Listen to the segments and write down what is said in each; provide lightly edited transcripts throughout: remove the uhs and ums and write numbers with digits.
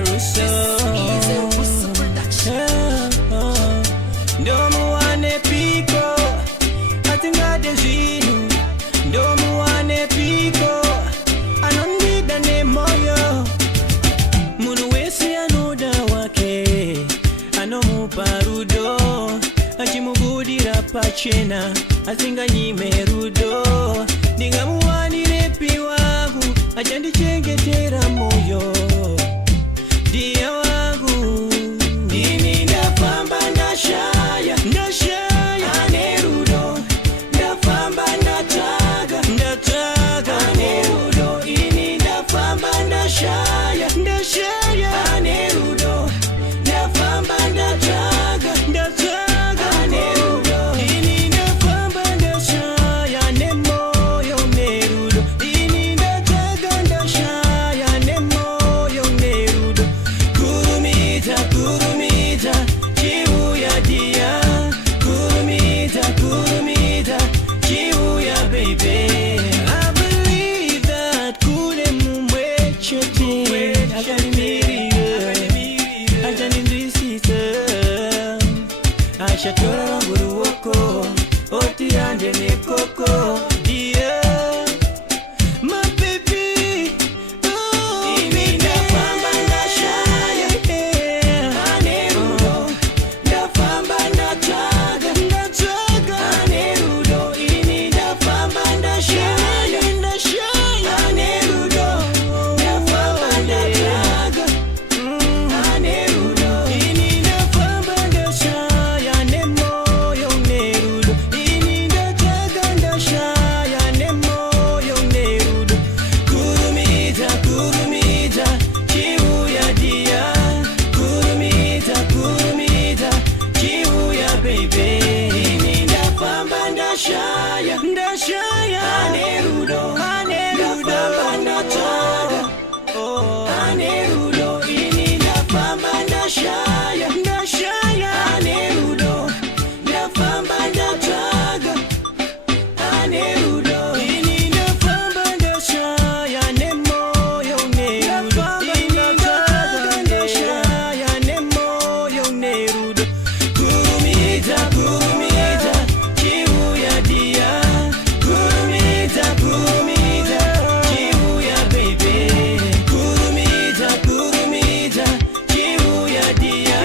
Narusso. Ndomu wane piko atinga dezinu. Ndomu wane piko anondida ne moyo. Munu wesi anoda wake anomu parudo. Achimugudira pachena asinga nyime rudo. Ndingamuwanire piwagu achandichengetera moyo. Dia wangu ini ndafamba ndashaya anerudo. Ndafamba ndataga anerudo. Ini ndafamba ndashaya anerudo. Ndafamba ndataga anerudo. Ini ndafamba ndashaya nemoyo nerudo. Ini ndataga ndashaya nemoyo nerudo. Kurumita chiuya dia. Kurumita chiuya baby. I believe that kule mumwechete achanindisisa achatora wanguru woko otiande nekoko dia. My baby, oh, ini ndafamba ndashaya anerudo. Ndafamba ndataga anerudo. Ini ndafamba ndashaya anerudo. Ndafamba ndataga anerudo. Ini ndafamba ndashaya nemoyo nerudo. Ini ndataga ndashaya nemoyo nerudo. Kurumita chiuya dia. Kurumita chiuya baby. Ini ndafamba ndashaya anerudo. Ndafamba ndataga anerudo. Ini ndafamba ndashaya anerudo. Ndafamba ndataga anerudo. Ini ndafamba ndashaya nemoyo nerudo. Ini ndataga ndashaya nemoyo nerudo. Kurumita chiuya dia. Kurumita chiuya baby. Kurumita chiuya dia.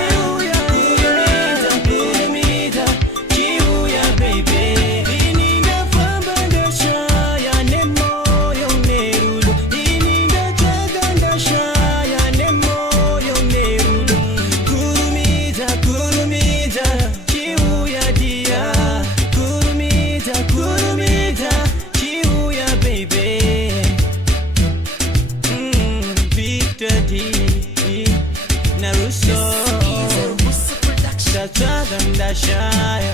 Kurumita chiuya baby. Ini ndafamba ndashaya nemoyo nerudo. Ini ndataga ndashaya nemoyo nerudo. Kurumita chiuya dia. Kurumita chiuya baby. Victor D. Narusso. Ndataga ndashaya